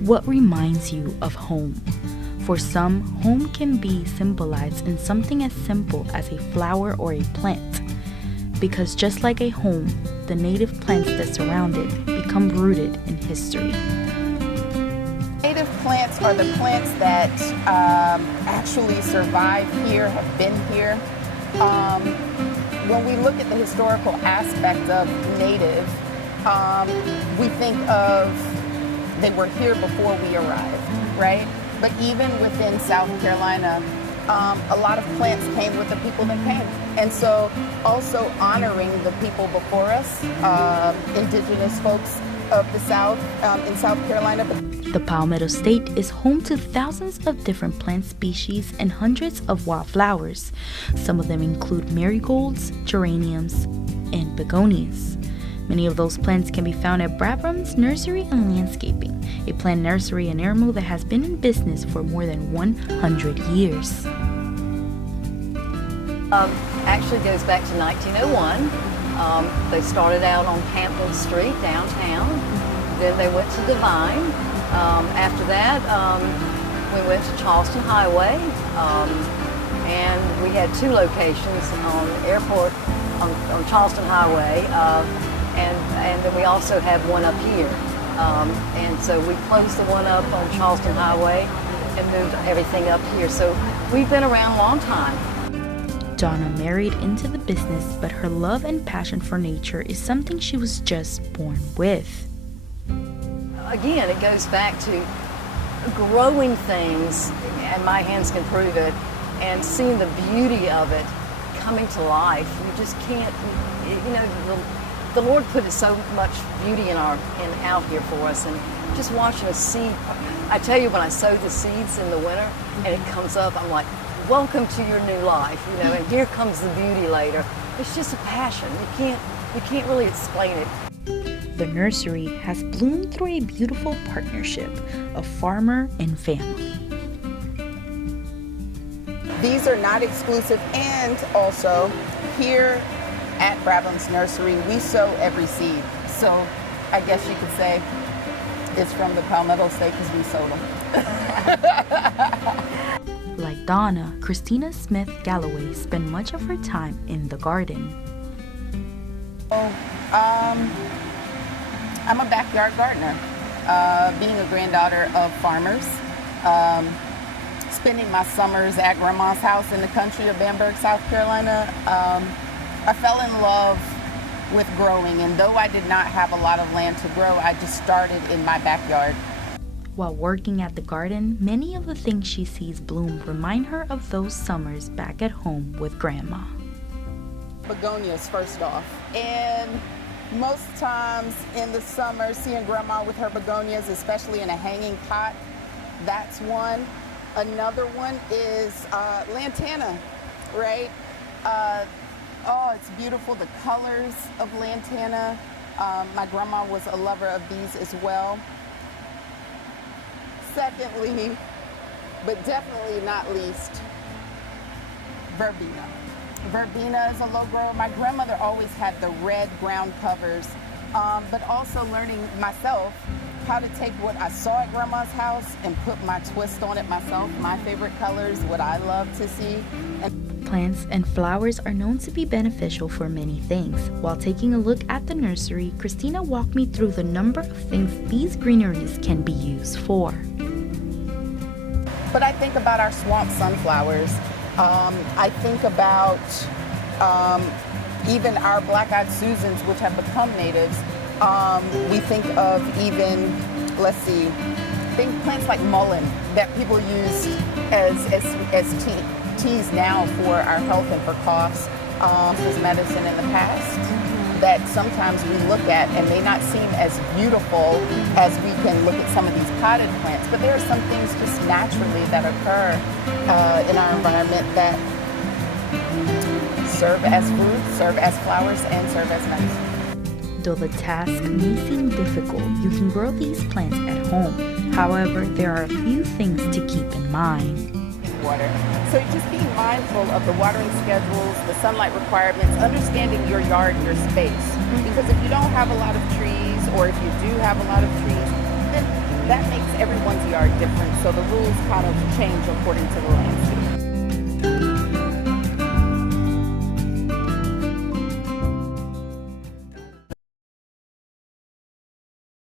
What reminds you of home? For some, home can be symbolized in something as simple as a flower or a plant. Because just like a home, the native plants that surround it become rooted in history. Native plants are the plants that actually survive here, have been here. When we look at the historical aspect of native, we think of they were here before we arrived, right? But even within South Carolina, a lot of plants came with the people that came. And so also honoring the people before us, indigenous folks of the South, in South Carolina. The Palmetto State is home to thousands of different plant species and hundreds of wildflowers. Some of them include marigolds, geraniums, and begonias. Many of those plants can be found at Brabham's Nursery and Landscaping, a plant nursery in Irmo that has been in business for more than 100 years. Actually goes back to 1901. They started out on Hampton Street downtown. Then they went to Divine. After that, we went to Charleston Highway, and we had two locations on Airport, on Charleston Highway, and then we also have one up here. And so we closed the one up on Charleston Highway and moved everything up here. So we've been around a long time. Donna married into the business, but her love and passion for nature is something she was just born with. Again, it goes back to growing things, and my hands can prove it, and seeing the beauty of it coming to life. You just can't, you know, the Lord put so much beauty out here for us, and just watching a seed. I tell you, when I sow the seeds in the winter and it comes up, I'm like, welcome to your new life, you know, and here comes the beauty later. It's just a passion. You can't really explain it. The nursery has bloomed through a beautiful partnership of farmer and family. These are not exclusive, and also here at Brabham's Nursery, we sow every seed. So I guess you could say it's from the Palmetto State because we sowed them. Like Donna, Christina Smith Galloway spent much of her time in the garden. I'm a backyard gardener, being a granddaughter of farmers, spending my summers at Grandma's house in the country of Bamberg, South Carolina. I fell in love with growing, and though I did not have a lot of land to grow, I just started in my backyard. While working at the garden, many of the things she sees bloom remind her of those summers back at home with Grandma. Begonias, first off, and most times in the summer, seeing Grandma with her begonias, especially in a hanging pot, that's one. Another one is lantana, right? Oh, it's beautiful, the colors of lantana. My grandma was a lover of these as well. Secondly, but definitely not least, verbena. Verbena is a low grower. My grandmother always had the red ground covers, but also learning myself how to take what I saw at Grandma's house and put my twist on it myself, my favorite colors, what I love to see. Plants and flowers are known to be beneficial for many things. While taking a look at the nursery, Christina walked me through the number of things these greeneries can be used for. But I think about our swamp sunflowers. I think about even our black-eyed Susans, which have become natives. We think of even, think plants like mullein that people use as teas now for our health and for coughs. As medicine in the past that sometimes we look at and may not seem as beautiful as we can look at some of these potted plants, but there are some things just naturally that occur in our environment that serve as food, serve as flowers, and serve as medicine. Though the task may seem difficult, you can grow these plants at home. However, there are a few things to keep in mind. Water. So just being mindful of the watering schedules, the sunlight requirements, understanding your yard and your space. Because if you don't have a lot of trees, or if you do have a lot of trees, then are different. So the rules kind of change according to the landscape.